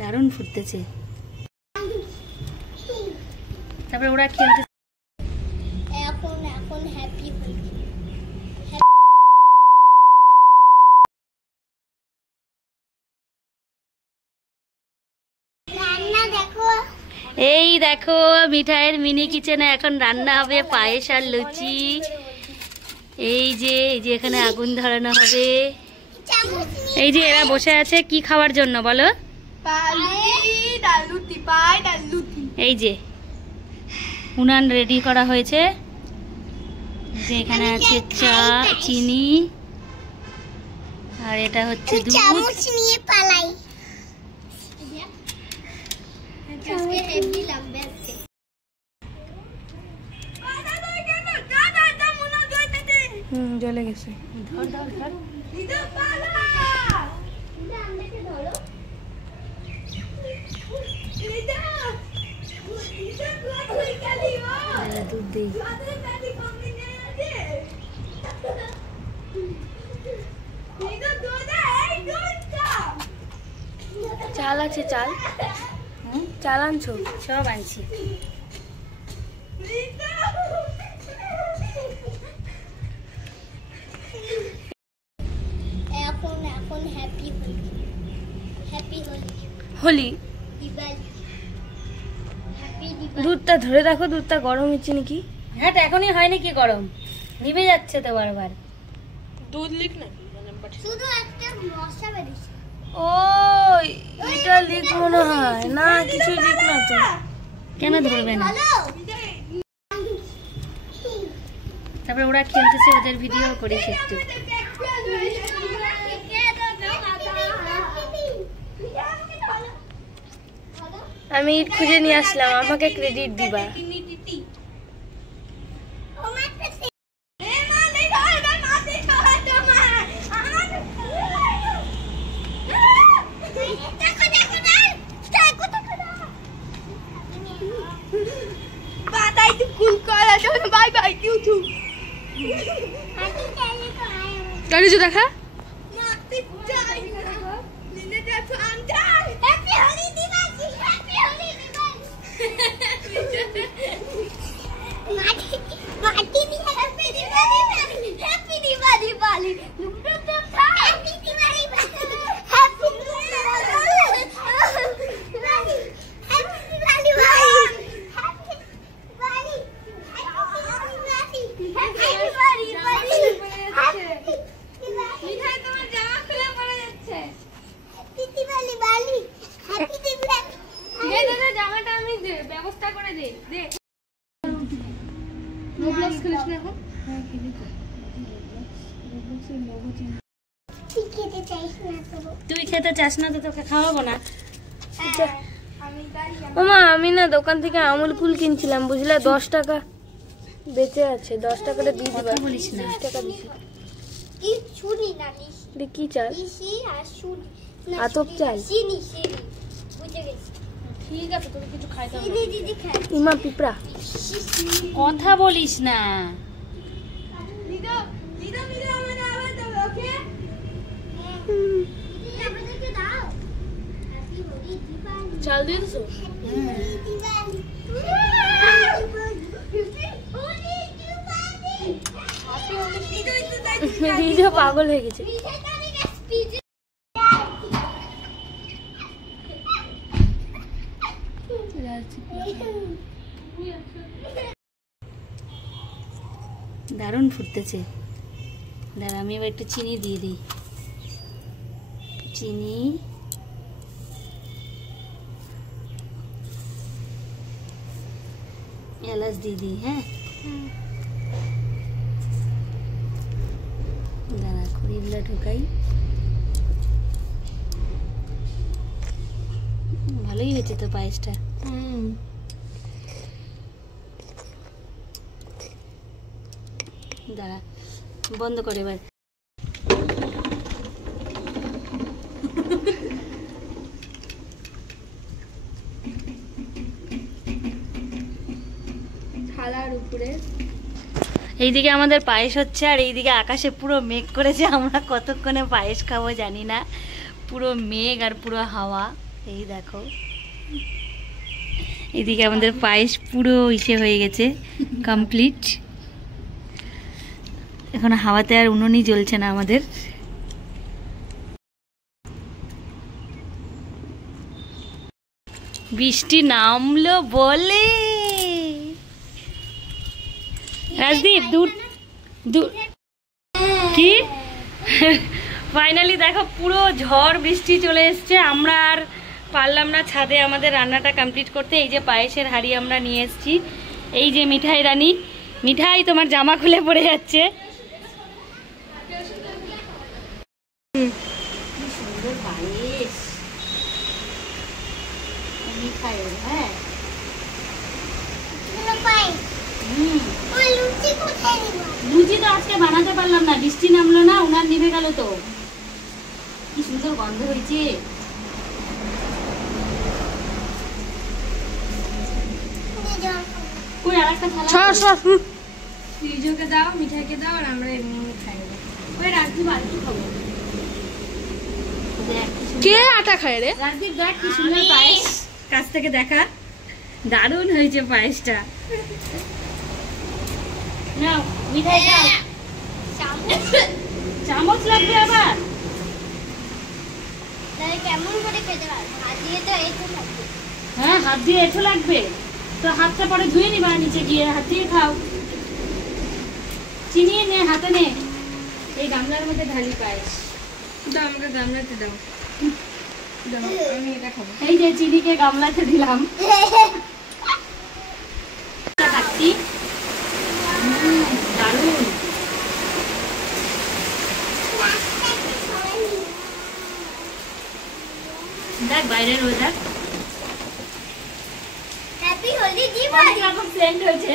দারুণ ফুটতেছে। তারপরে ওরা খেলতে এখন এখন হ্যাপি হোলি। রান্না দেখো, এই দেখো মিঠাইয়ের মিনি কিচেনে এখন রান্না হবে পায়েস আর লুচি। এই যে এখানে আগুন ধরানো হবে। এই যে এরা বসে আছে কি খাওয়ার জন্য বলো? এই যে উনান রেডি করা হয়েছে, যে এখানে আছে চা, চিনি, আর এটা হচ্ছে দুধ। চামচ নিয়ে পালাই। আজকে হেভি লাগবে আজকে। জ্বলে গেছে। ধর ধর ধর। দুধ দেই। চাল আছে? চাল চাল আনছো? সব আনছি। এখন এখন happy Holi. Happy Holi. Holi Diwali. Happy Diwali. দুধটা ধরে দেখো, দুধটা গরম হচ্ছে নাকি? হ্যাঁ এখনই হয়নি কি গরম, নিভে যাচ্ছে তো বারবার। দুধ লিক নাকি? শুধু একটা মশা বেরিয়েছে। ও এটা লিক মনে হয় না, কিছু লিক না তো। কেন ধরবে না? তারপরে ওরা খেলতেছে, ওদের ভিডিও করিস একটু। আমি ইট খুঁজে নিয়ে আসলাম, আমাকে ক্রেডিট দিবা। গাড়ি দেখা ব্যবস্থা করে দে। তুই খেতে চাস না তো তোকে খাওয়াবো না। ওমা আমি না দোকান থেকে আমুল কুল কিনছিলাম বুঝলে, 10 টাকা বেঁচে আছে, 10 টাকাটা দিয়ে দিবা। বলিস না 10 টাকা দিছি। কি ছুরি না দি কি চাল? দিছি আর ছুরি আতপ চাল। চিনি চিনি বুঝে গেছি। ঠিক আছে তোকে কিছু খাইতে হবে। দিদি খাই। ইমা পিপড়া কথা বলিস না। দিদা দিদা দিদা আমাদের আবার দাও, ওকে? আমাদেরকে দাও। হ্যাপি হোলি দিওয়ালি। চাল দিয়ে দিছো? হ্যাপি দিওয়ালি। দিদি পাগল হয়ে গেছে। দারুণ ফুটতেছে। দাঁড়া আমি এবার একটু চিনি দিয়ে দিই। চিনি, এলাচ দিয়ে দিই। হ্যাঁ দাঁড়া খড়িগুলো ঢোকাই। ভালোই হয়েছে তো পায়েসটা। দাঁড়া বন্ধ করে এবার। থালার উপরে এইদিকে আমাদের পায়েস হচ্ছে, আর এইদিকে আকাশে পুরো মেঘ করেছে। আমরা কতক্ষণে পায়েস খাবো জানি না, পুরো মেঘ আর পুরো হাওয়া। এই দেখো, এদিকে আমাদের পায়েস পুরো ইসে হয়ে গেছে, কমপ্লিট। এখন হাওয়াতে আর উনুনই জ্বলছে না আমাদের। বৃষ্টি নামলো বলে। রাজদীপ দূর দূর কি ফাইনালি দেখো পুরো ঝড় বৃষ্টি চলে এসছে। আমরা আর পারলাম না ছাদে আমাদের রান্নাটা কমপ্লিট করতে। এই যে পায়েসের হাঁড়ি আমরা নিয়ে এসেছি। এই যে মিঠাই রানী, মিঠাই তোমার জামা খুলে পড়ে যাচ্ছে। সুন্দর পায়েস মিঠাইয়ের, হ্যাঁ লুচি তো আজকে বানাতে পারলাম না, বৃষ্টি নামলো না, উনার নিভে গেল। তো কি সুন্দর গন্ধ হয়েছে। কই আরেকটা থালা ফ্রিজকে দাও, মিঠাইকে দাও, আর আমরা এমনি খাই। ওই রাজদীপ আরেকটু খাবো। কে আটা খায় রে? রাজদীপ দেখ কি সুন্দর পায়েস, কাছ থেকে দেখা, দারুণ হয়েছে পায়েসটা। নাও মিঠাই খাও। চামচ লাগবে আবার? কেমন করে খেতে পারবো? হাত দিয়ে তো এঁঠো লাগবে। হ্যাঁ হাত দিয়ে এঁঠো লাগবে, তো হাতটা পরে ধুয়ে নিবা নিচে গিয়ে, হাত দিয়ে খাও। চিনিয়ে নে, হাতে নে, এই গামলার মধ্যে ঢালি পায়েস। দাও আমাকে গামলাতে দাও। দাও আমি এটা খাবো। এই যে চিনিকে গামলাতে দিলাম। খাচ্ছি, দারুণ। দেখ বাইরের ওয়েদার, হ্যাপি হোলি দিওয়ালি। অনেক রকম সেন্ট হয়েছে।